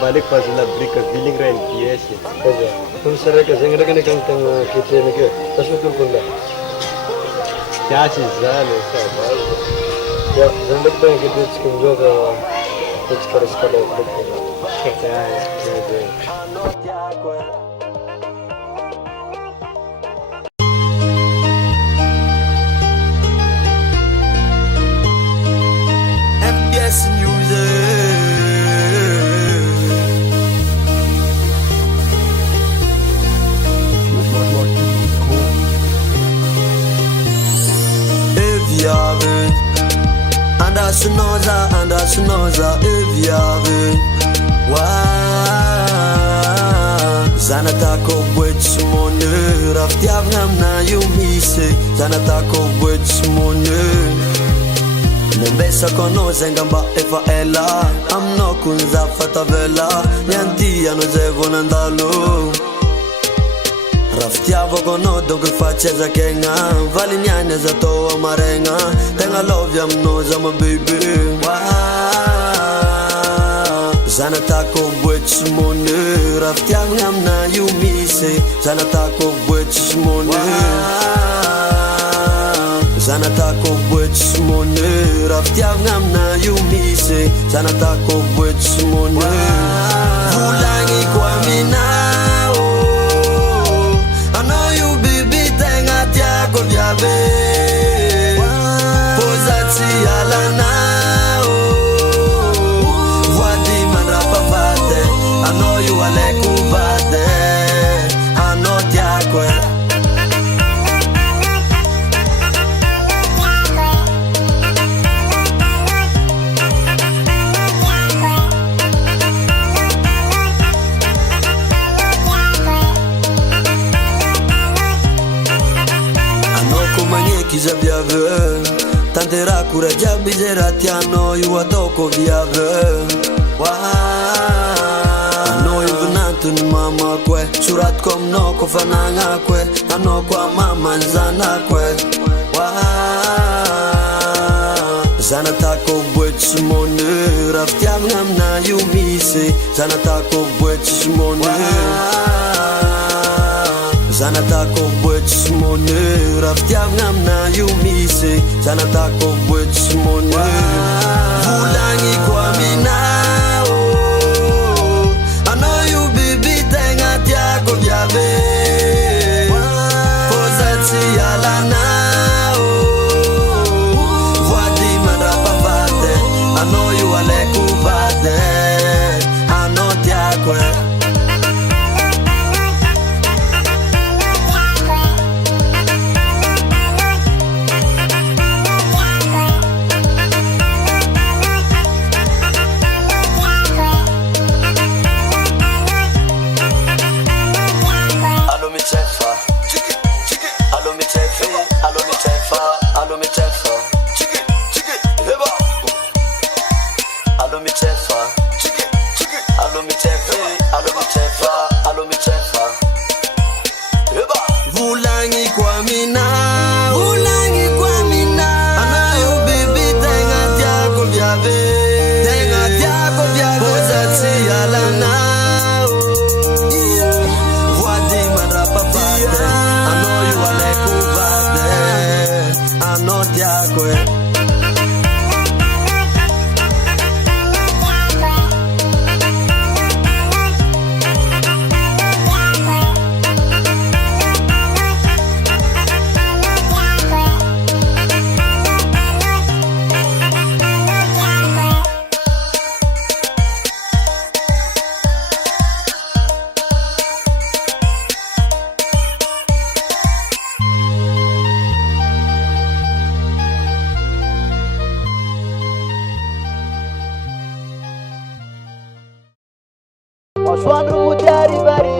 balik pas na brica billing ren piesi. Aja. Tum sere ka sengre ka nikang tang kite ne ke. Tas me tur kunda. क्या चीज जाने सब Ya, zendek tang kite skim jo ka. Kuch karis ka le. क्या है MBS Anda sunoza eviave Zanatako bwetch mone Raftiav namna yumise Zanatako bwetch mone Nembesa kono zengamba efa ela Amno kunza fatavela Nyanti ano zevo nandalo Raftiavo kono donk faceza kenga Vali nyanya za toa marenga Tenga love ya mnoza ma baby Zanatako bwetch mone Raftiavo ngamna yumise Zanatako bwetch mone Zanatako bwetch mone Raftiavo ngamna yumise Zanatako bwetch mone Vulangi kwa mina Posati alana Wadi manrapa vate I know you aleku vate I know tiakwe Kiza biave Tantera kura jabi zeratiano You atoko viave Ano yuvnantun mama kwe Surat kom no ko fananga kwe Ano kwa mama nzana kwe Zanatako bwetch mone Raftiav ngamna yumise Zanatako bwetch mone Zanatako bwetch mone Raftiav ngamna yumise Zanatako bwetch mone Vulangi kwa mina I know you baby tenga tiago viave Posati alana Wadi manrapa vate I know you aleku vate I know tiago Vulangi kwa mina Vulangi kwa mina Anayo baby tenga tiago viave Tenga tiago viave Posati alana Wadi manrapa vate I know you aleku vate I know tiago Oswandro mutari bari